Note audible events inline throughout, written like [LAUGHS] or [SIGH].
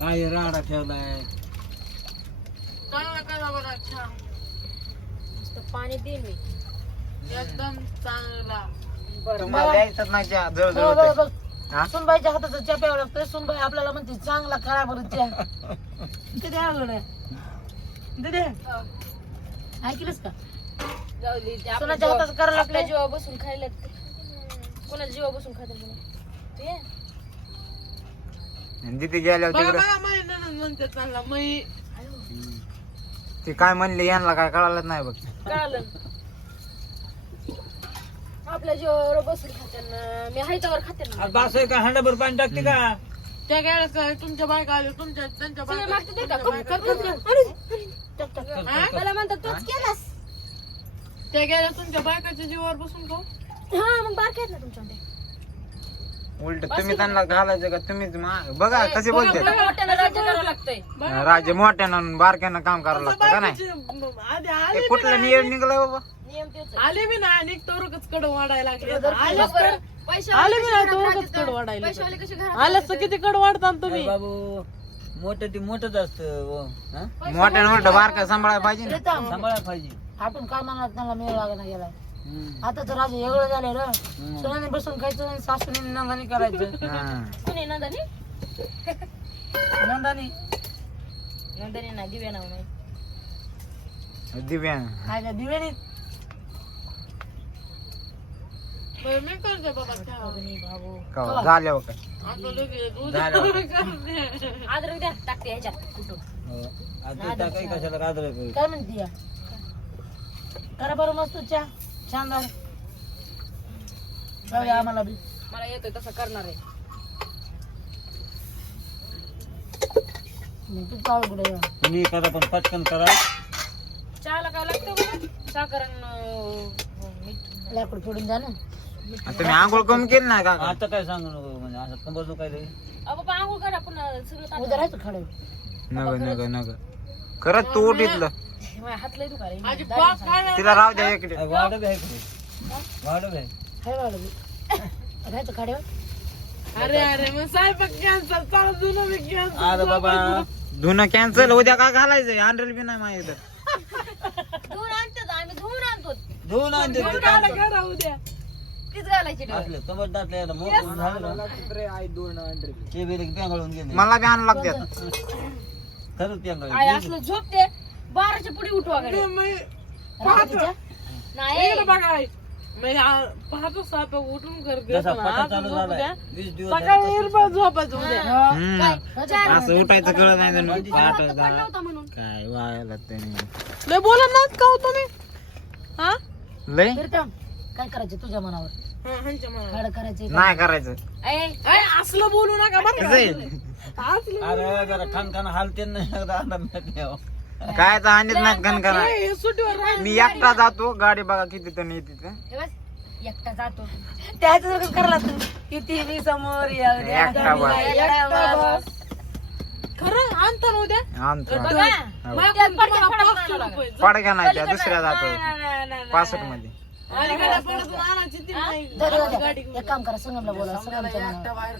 काय राडा ठेवलाय. चांगला करा बरं नुसतं पाणी दे मी. एकदम चांगला. बरं तुम्हाला नाही चहा बघ. हा? सुनबाईच्या हाताचा चहा प्यावा लागतोय. सुनबाई आपल्याला म्हणते चांगला खरा बरं चहा. [LAUGHS] किती ऐकलंस का? जाऊ दे ते आपल्या सोनाच्या जीवा- हातात करायला आपल्या. जीवा बसून खायला कोणाच्या जीवा बसून खाते म्हणून? तू? ये आणि जिथे गेल्यावर तिकडं बघा म्हणते मै ते काय म्हणले यांना काय कळालंच नाही बघ. कळालं. आपल्या जीवावर बसून खाते ना. मी हायतावर खाते ना. आज बास आहे का हंडाभर पाणी टाकते का? त्या गेल्यास काय तुमच्या बायका आल्या तुमच्या त्यांच्या सगळे बायका का? कर, टक, टक. हा? मला म्हणतात तूच केलास. त्या गेल्या तुमच्या बायकाच्या जीवावर बसून खाऊ? हा मग बारके आहेत ना तुमच्याकडे उलट तुम्ही त्यांना घालायचं का तुम्हीच मा- बघा कसे बोलते मला मोठ्यानं राज्य करावं लागतंय राज्य मोठ्यानं बारक्यानं काम करावं लागतं का नाही आधी आले कुठलं नाही. नियम निघलाय बाबा नियम तेच आहे. आले बी ना आणि तोरकच कडू वाढायला लागले पैशावाले आले ना घरात तोरकच? कडू वाढायला पैशावाले कसे घरात? तर किती कडू वाढता तुम्ही अरे बाबू मोठं ते मोठंच असतं हो. हा? मोठ्यानं मोठं बारका सांभाळायला पाहिजे ना सांभाळायला पाहिजे आपण कामाला त्यांना मेळ लागला गेलाय हम्म. आता तर आज वेगळं झालंय ना. सोनाने बसून खायचं आणि सासूने नंदानी करायचं. हा. कुणी नंदानी? नंदानी. नंदानी नाही दिव्या नाव नाही. दिव्यान काय काय दिवेनी बरं, मी करते बाबा ठेवा. बाबू का झाल्यावर काय? आता दूध झालं. द्या टाकते ह्याच्यात कुठून? हो. आता कशाला काय म्हणते या? करा बरं मस्त चहा. शानदार जाऊया आम्हाला बी. मला येतोय तसं करणार आहे. मग तू कुठे तुम्ही करा पण पटकन करा. चहाला काय लागतं बरं? साखर आणि, अं, मीठ. लाकूड फोडून जा ना. तुम्ही आंघोळ कमी केली नाही का? आता काय सांगू नको म्हणजे असं कंबर अहो बाबा आंघोळ करा पुन्हा सगळं उद्या. राहायचं खडे. नग नग नग. खरंच तू उठ इथलं माझ्या हात लय दुखायला माझी पाच खायला तिला राहू द्या इकडे आहे का आहे हाय खाड्यावर अरे अरे मग स्वयंपाक कॅन्सल चालू जुनं मी कॅन्सल अरे बाबा धुणं कॅन्सल उद्या काय घालायचं? आणलेलं बी नाही माझ्या इथं. धुवून आणतो आम्ही धुवून आणतो. धुवून आणते ते काढा cancel. करा उद्या. तीच घालायची डोळ्यात. असले कंबर दाटले आता मोकळून झालं ना. ते बेले पेंगाळून गेले मला बी आणलं लागतात खरंच आई पेंगाळून असलं झोपते. बाराच्या पुढे उठवा ते कडे मी रात्रीच्या? नाही. इकडे बघा आई. मी आ- पाहतो स्वयंपाक उठून करते जसा पण पटा आता चालू झोपू द्या. झालाय वीस दिवस सकाळी इरबा झोपायचं उद्या हम्म. असं उठायचं कळत नाही तर मग पाठ नव्हता म्हणून. काय वायाला त्याने. लय बोला नाच का हो तुम्ही? हा? लय? काय करायचं तुझ्या मनावर? हा, ह्यांच्या मनात. खाड करायचे नाही करायचं. ए, असलं बोलू नका बरं का? असलं अरे जरा खान खान हालते ना एकदा नाही. काय तर आणत नाही कण करा. ए, हे सुट्टीवर राहील मी एकटा जातो गाडी बघा किती तर येते ते. हे बस, एकटा जातो. त्याच करायला तू. किती मी समोर येऊ द्या. एकटा बा. एकटा बस. खरं आणता ना उद्या आणतो बघा. हो. पडक्या नाही त्या दुसऱ्या नाही, जातो नाही, नाही, नाही, पासष्टमध्ये एक काम करा संगमला बोला संगमच्या मनावर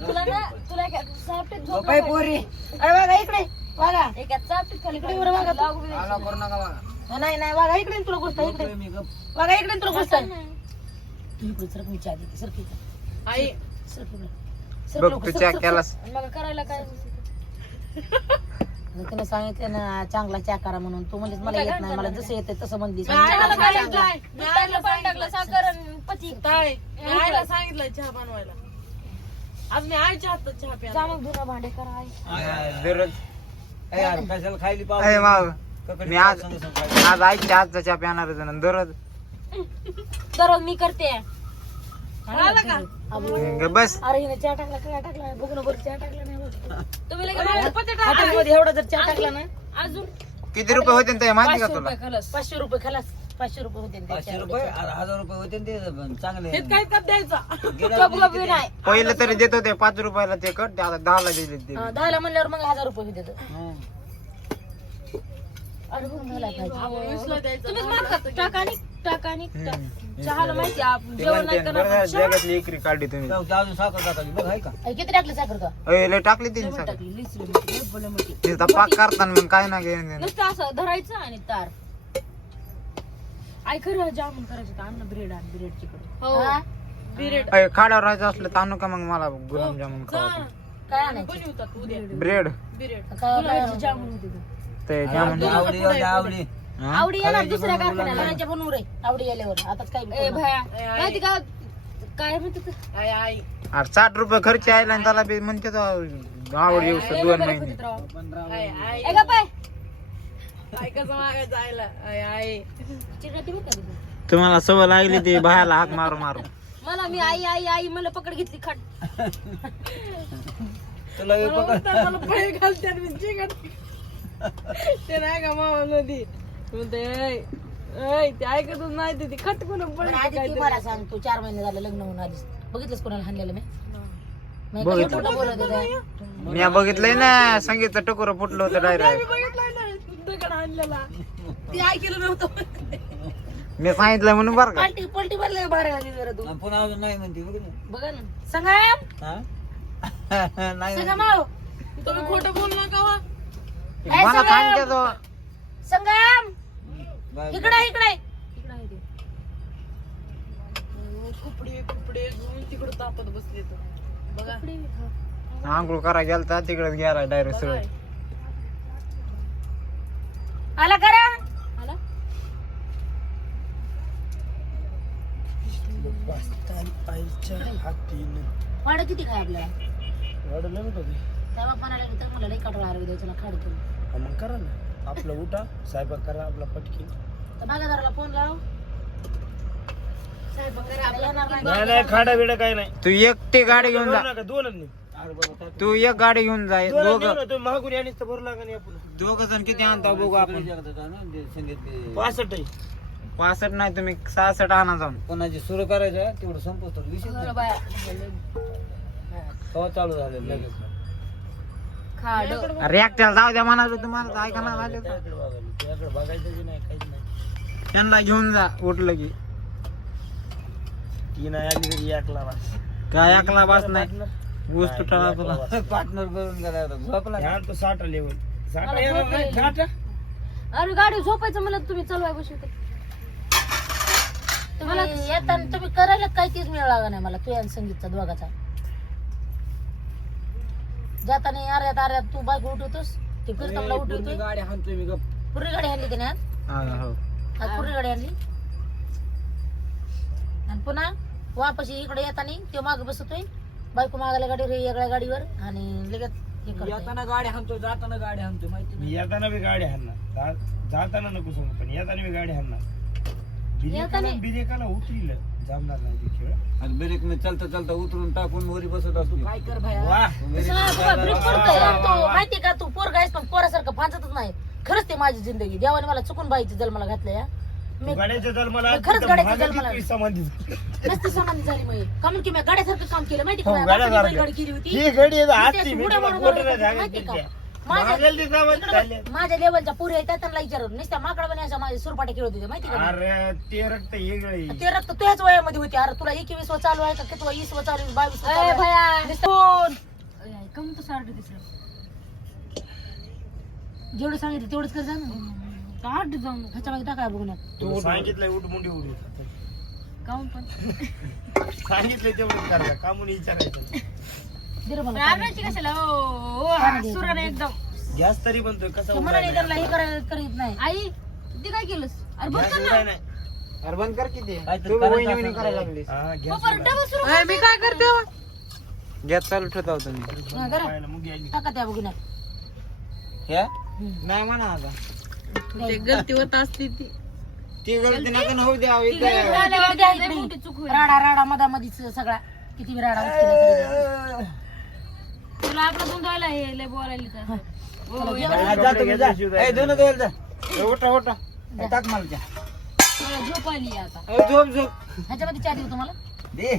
तुला ना तुला एका चापटीत झोप पोरी. अरे वागा इकडे वागा एका चापटीत खाली इकडे बरं वागा तू. लागू बी द्यायची. हा, नाही नाही वागा इकडे तुला गोष्ट इकडे. मी गप. वागा इकडे तुला गोष्ट तू इकडे सरक मी चहा देते सरक इकडे आई. सरक इकडे सरक बघ लवकर, तू सरक, चॅक सरक, केलास. आणि मग करायला काय. [LAUGHS] तिने सांगितलं ना चांगला चहा करा म्हणून. तू म्हणलीस मला येत नाही मला जसं येते तसं म्हणलीस. चहाला काय चांगला. लागलंय? दूध टाकलं, पाणी टाकलं, साखर आणि पती. ताई मी आईला सांगितलंय चहा बनवायला. आज मी आईच्या हातात चहा प्या जा मग धुणं भांडे करा आई. दररोज. ए, यार, कशाला खायली अरे पाव माव ककडी मी आज. आज आईच्या हातचा चहा आहे ना दररोज. दररोज मी करते. आलं का? ग बस. अरे हिने चहा टाकला काय टाकला? बघ ना बरं चहा टाकला नाही बघ. तुम्ही लगेच हॉटेलमध्ये एवढा जर चहा टाकला ना? अजून किती रुपये होते ते? माहिती का पाचशे तुला? रुपये खलस. पाचशे रुपये खलास. पाचशे रुपये होते ना पाचशे. रुपये? अरे हजार रुपये होते ना ते पण चांगले. हे काय कप द्यायचा? गिऱ्हाईक कप कप नाही पहिलं तरी देत होते पाच रुपयाला ते कट ते आता दहाला दिले ते. हा, दहाला म्हणल्यावर मग हजार रुपये होते. हं. हो, पाहिजे. टाकानी टाकानी. चहाला माहिती आपण जेवण नाही करणार जगातली काढली तुम्ही. किती टाकले साखर का? लय टाकली तिने टाकली मोठी. तिचा पाक करताना मग काय ना घेऊन देणं. नुसतं असं धरायचं आणि तार. आई खरं जामून करायचं होतं आण ब्रेड आण ब्रेड चिकन हो. हा? बिरेड. अय, खाड्यावर राहायचं असलं तर आणू का मग मला गुलाबजामुन खावा काय आणायचं? बनवतात उद्या. ब्रेड. बिरेड. काय काय जामून होते का? ते जामुन आवडी आवडी. आवडी? आवडी येणार दुसऱ्या कारखान्याला. करायच्या बनवू रे? आवडी आल्यावर. आताच काय ए भया. माहिती का? काय म्हणते ते? आई आई. अरे साठ रुपये खर्च यायला आणि त्याला बी म्हणते तो आवड येऊ लय दोन महिने. आई आई. ए गप्प. आहे. कसं आई आई. तुम्हाला सवय लागली ती बाहेरला हाक मारू मारू. मला मी आई आई आई मला पकड घेतली खाट. तुला पकड. म्हणतात, मी चिकट ते नाही का मामा नदी म्हणते "ऐ, ऐ, ते ऐकतच नाही ते, ती खटकून बरं, आधी ती मला सांग तू चार महिने झाले लग्न होऊन आलीस. बघितलंस कोणाला हाणलेलं मी? मी बघितलं. खोटं बोलत होते. मी बघितलंय ना संगीतचं टकोर फुटलं होतं डायरेक्ट बघितलंय ना दगड आणलेला ती ऐकलं नव्हतं. मी सांगितलं म्हणून बरं का. पलटी पलटी भरले बारा जरा तू. आणि पुन्हा अजून नाही म्हणते बघ ना. बघा ना. संगम. हा? [LAUGHS] नाही तुम्ही खोटं बोल. मला सांगते तो. संगम. इकडे इकडे अं, कुपडे कुपडे घेऊन तिकडं तापत बसले बघा. आंघोळ करा गेलता तिकडे गेला डायरेक्ट सरळ बघा. आला करा आला? वाडं किती काय आपल्याला लागलं तर मला लई कटोळा खाड केलं मग करा ना. आपलं उठा स्वयंपाक करा आपला पटकी तर बागादाराला फोन लाव. नाही नाही खाडा बिडा काय नाही. तू एकटी गाडी घेऊन जा. दोन नका दोनच नाही. अरे बाबा, काय तू एक गाडी घेऊन जा दोनच दोघ. देऊ ना, तुम्ही महागुरी आणि तर भरू लागा नाही आपण. दोघ जण किती आणता बघू आपण. पासष्ट आहे. पासष्ट नाही तुम्ही सहासष्ट आणा जाऊन. कोणाची सुरू करायचं तेवढं संपत तर विषय नाही. चालू झालेलं लगेच. खाड. अरे एकट्याला जाऊ द्या म्हणाले तुम्हाला ऐका ना झाले. तर. त्याकडे बघायला त्याकडे बघायचं की नाही काहीच नाही. त्यांना घेऊन जा उठलं की. ती नाही आली तरी एकला बस. काय एकला बास नाही? ऊस तुटाला तुला. बस. पार्टनर करून गेला होता झोपला तो साठ लेवल. साठ? अरे गाडी झोपायचं मला तुम्ही चालवाय बसवते तुम्हाला येताना तुम्ही करायला काय तीच मिळ लागा नाही मला तू आणि संगीतचा दोघाचा. जाताना अर्ध्यात अर्ध्यात तू बाईक उठवतोस? ते फिरताना उठवतोय? गाडी हाणतोय मी गप. पुरी गाडी आणली त्याने आज? हा, हो. आज पुरी गाडी आणली आणि पुन्हा वापस इकडे येताना तो मागे बसतोय. बायको मागायला गाडी वेगळ्या गाडीवर आणि लगेच हे करतोय. येताना गाडी हाणतोय जाताना गाडी हाणतोय माहिती नाही. येताना बी गाडी हाणणार. जा- जाताना नको सांगू पण येताना बी गाडी हाणणार. बिरेकाला बिरेकाला उतरील जमणार नाही ते खेळ. आणि ब्रेक मी चालता चालता उतरून टाकून वरी बसत असतो. काय कर भया वा. तसं नाही, बाबा, ब्रेक पडतोय. तो माहितीये का? तू पोरगा आहेस पण पोरासारखं फांचतच नाही. खरंच ते माझी जिंदगी. देवाने मला चुकून बाईची जन्माला घातलं या. मी गाड्याच्या जन्माला मी खरंच गाड्याच्या जन्माला. ती समाधी नसती समाधी झाली मग का म्हणून की मी गाड्यासारखं काम केलं. माहिती का हो, माझ्या बापाने गाड्यासारखं. बैलगाडी केली होती. ही गाडी आहे, आज ती मी तुला माहिती का? माझ्या ती समाधी झाली. माझ्या लेवलच्या पुरी आहेत त्यांना विचारून. नुसत्या माकडा अशा माझे सुरपाटे खेळत होते माहिती का अरे ते रक्त वेगळे ते रक्त तुझ्याच वयामध्ये होते अरे तुला एकवीस व चालू आहे का किती वीस व चालू आहे, बावीस व चालू आहे? कम दिसलं. जेवढं सांगितलं तेवढंच कर जा ना. काढ जाऊन ह्याच्या मागे टाकाय बघून तू सांगितलंय उठ मुंडी उडी. काऊन पण? सांगितलंय तेवढं का म्हणून विचारायचं. मला कशाला? ओ, ओ सुराने एकदम. गॅस तरी बनतोय कसा ते? म्हणाले त्यांना हे करायला करीत नाही. आई ते काय केलंस? अरे बघ उघडाय नाही. अरे बंद कर किती? काहीतरी तू करायचं वहिनी वहिनी असेल करायला हा सुरू मी काय करते हो? गॅस चालू ठेवता होता मी हा, जरा मग. टाका त्या बघून? नाही म्हणा आता. गलती होत असती ती. ती गलती नका ना होऊ द्या. इथं. राडा राडा मधामधीच सगळा. किती बी राडा तरी. तुला आपलं धुंदायला हे लय बोलायला. हा, जा तुम्ही जा. ए, दोन दोन जा. ए, उठा उठा. ए, टाक मला त्या. मला झोप आली आता. ए, झोप झोप. ह्याच्यामध्ये चहा देऊ तुम्हाला? दे.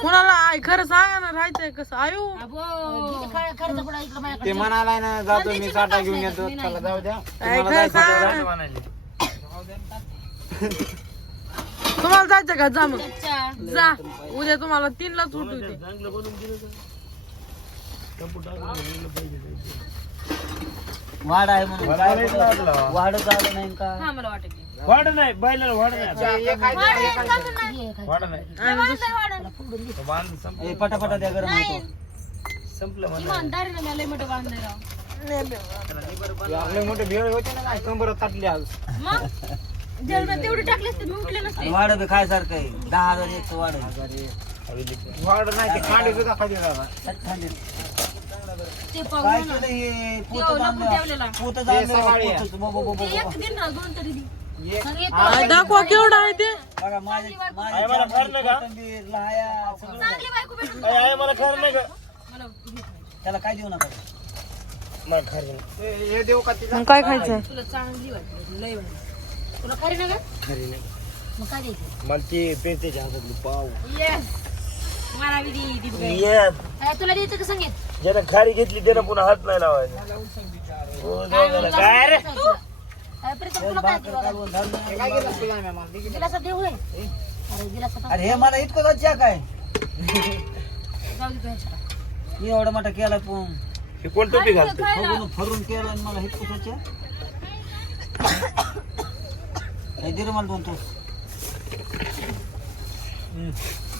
कुणाला? आई खरं सांगा ना राहायचंय कसं. आयु. खा- माझ्याकडे ते म्हणालाय ना जातो मी साठा घेऊन येतो. त्याला जाऊ द्या. तुम्हाला जायचं जा. म्हणाले. तुम्हाला जायचं का? जा मग. जा. उद्या तुम्हाला तीनला सुट होते वाढ आहे म्हणून काय. वाढच आलं नाही का? हा मला वाटत नाही. वाढ नाही बैलाला वाढ नाही. ये काय वाढ नाही. आणि दुस- तो बांध संपलं. ए, पटापटा द्या गरम होतो. संपलं म्हणा. इमानदारीने मला लय मोठं बांधलंय राव. ते आपले मोठे भेळ होते ना काय कंबर ताटली आज. मग? जेवणात तेवढे टाकले असते मी उठले नसते. वाढ बी काय सारखं आहे? दहा हजार एक वाढ वाढ नाही ते खांडी सुद्धा खाली जागा ते काय पाहून केलं हे? पोत ठेवलं पण ठेवलेला. पोत ते सकाळी आहे. एक दिन राव दोन तरी दी. आ, दाखवा केवढं आहे ते. बघा माझे आहे मला खरं का? कोथिंबीर लाया सगळं. चांगली बायको भेटून आहे आहे मला खरं नाही का? मला त्याला काय देऊ नका? मला खरं नाही. हे देऊ का तिला? मग काय खायचंय? तुला चांगली वाटली लय वाटली. तुला खरी ना ग? खरी नाही. मग काय द्यायचं? मला ते हातातली पाव. येस मला बी दी तुला द्यायचं का सांगेल ज्यानं खारी घेतली त्यानं पुन्हा हात नाही लावायचा. हो, जाऊ दे. ना. काय रे? काय प्रीतम तुला काय देऊ आता? कालवण झालं नाही. काय केलं तुला मी मला? दे की. गिलासा देऊ होय अरे हे मला इतकं गच्च्या काय? जाऊ दे तुझ्या. मी एवढा मोठा केला पण हे कोण टोपी घालतो फरून फरून केला आणि मला हित कुठाच्या [COUGHS] हे दे रे मला दोन तास.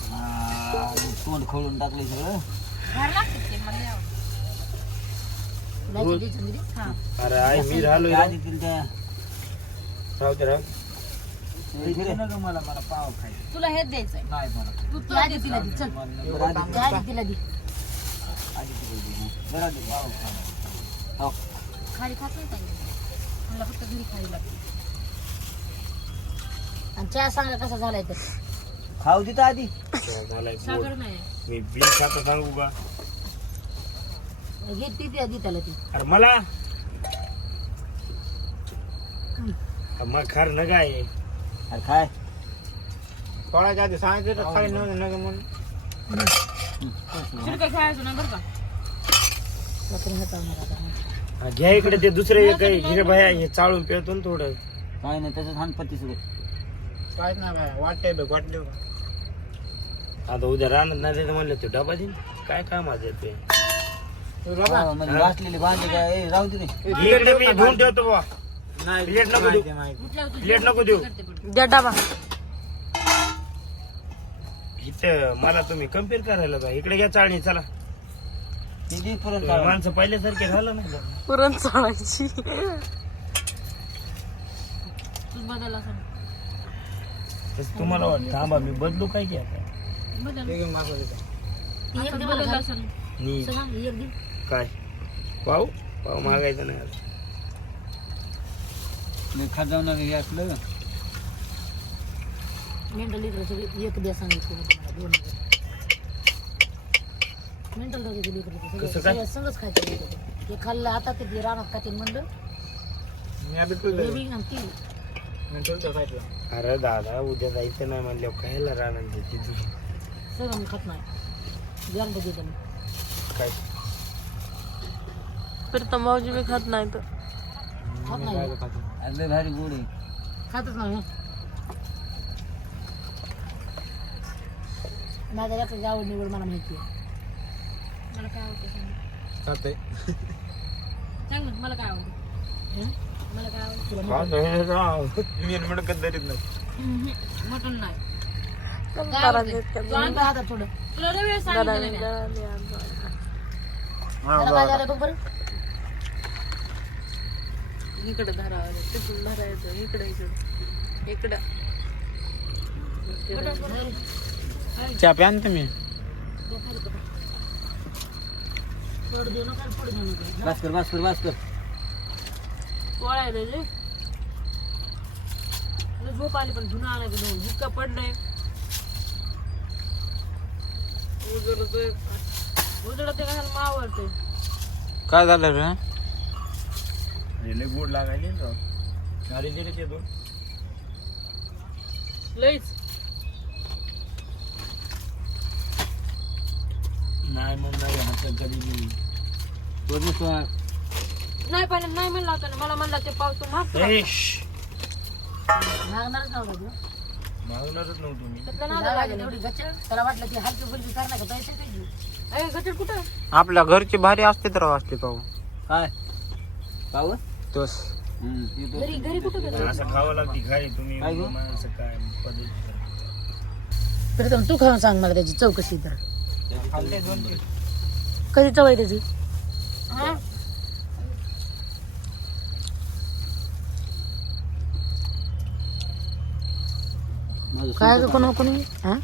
हा, तोंड खोलून टाकले सगळं. अरे आई मी राहिलो आधी तिला. त्या राहू दे. राहू मला मला पाव खायचं. तुला हेच द्यायचंय. नाही मला. तू ती तुला आधी तिला दे चल. बरं आधी ती आधी तिला दे. आधी तिला दे, हं. बरं आधी पाव खा. हो. खाली खात नाही मला फक्त घरी लागते. आणि चहा सांगा कसा झालाय तर? खाऊ देता आधी दे. झालाय बोल. सागर नाही. मी बिल खाता सांगू का घे ती ती आधी त्याला ती. अरे मला? मग खर न काय अरे काय फळाच्या आधी सांगायचं तर खाली नव्हतं नका म्हणून. शिरका बरं का? आता. हा, घ्या इकडे ते दुसरे एक आहे हिरे भया हे चाळून पिळतो ना थोडं. काय नाही त्याच्यात हानपत्ती सगळं. काहीच नाही बाय वाटतंय बघ वाटले आता उद्या राहणार नाही त्याचं म्हणलं ते डबा देईन. काय काम आज ते? हा, म्हणजे वाचलेली भांडी काय? ए, राहू दे रे. इकडे मी धुवून ठेवतो बा नाही प्लेट नको देऊ. प्लेट नको द्या डबा. इथं मला तुम्ही कंपेअर करायला बा इकडे घ्या चाळणी चला. ते दे पुरण काढून. माणसं पहिल्यासारखे झालं नाही का? पुरण चाळायची. तसं तुम्हाला वाटतं थांबा मी बदलू काय की आता? ती एक दे मला एक दे काय पाहू पाहू मागायचं नाही आता. खात जाऊ नका हे असलं मेंटल लिटर एक द्या सांगितलं होतं मला दोन मेंटल कसं काय? संगच खायचं ते. ते खाल्लं आता ते रानात खातील म्हणलं मी हे बी आणि ती अरे दादा उद्या जायचं नाही म्हणल्यावर कायला राहणार त्याची सगळं मी खात नाही गॅरंटी देते मी काय प्रीतम भाऊजी मी खात नाही तर खात नाही अरे लय भारी गोड आहे खातच नाही हं. माझ्या लेकराची आवड निवड मला माहिती आहे मला काय आवडतं सांग खाते सांग ना मला काय आवडतं हं? मला काय आवडतं तुला खात मी नाही मटण नाही इकडे धरा तिथून धरायचं इकडे इकडे इकडं. चहा प्या तुम्ही. बस कर बस कर बस कर आहे त्याचे झोप आली पण धुणं आलं की दोन पडलंय. उजळतोय उजळते कशाला मावळते काय झालं रे हे लय गोड लागायले ना राव. अरे दिले ते दोन लईच नाही हातात कधी. नाही पण नाही म्हणला होता ना मला म्हणला ते पाऊस तू मागतो ए. मागणारच नव्हतं. मागणारच नव्हतो मी. त्यातलं नाद तुला लागेल. लागेल एवढी गच्चर. त्याला वाटलं ती हलकी फुलकी करणार का पैसे काही ए, गजर कुठं? आपल्या घरची भारी असते तर असते का हो? काय? पाहू? तोस. घरी घरी कुठं गेलं असं खावं लागते काय तुम्ही काय गं? माणसं काय पद्धत प्रथम तू खाऊन सांग मला त्याची चौकशी तर. खाल्ले दोन तीन. कधी चव आहे त्याची? माझं काय कोणा? कोणी हा?